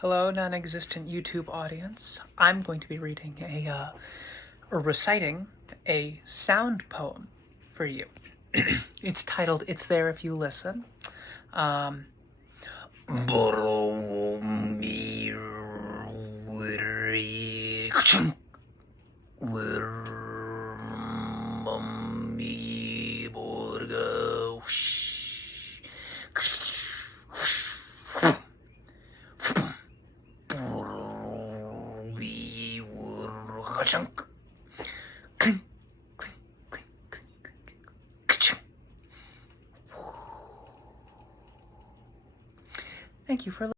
Hello, non-existent YouTube audience. I'm going to be reading or reciting a sound poem for you. It's titled "It's There If You Listen." Clink, clink, clink, clink, ka-chunk. Thank you for listening.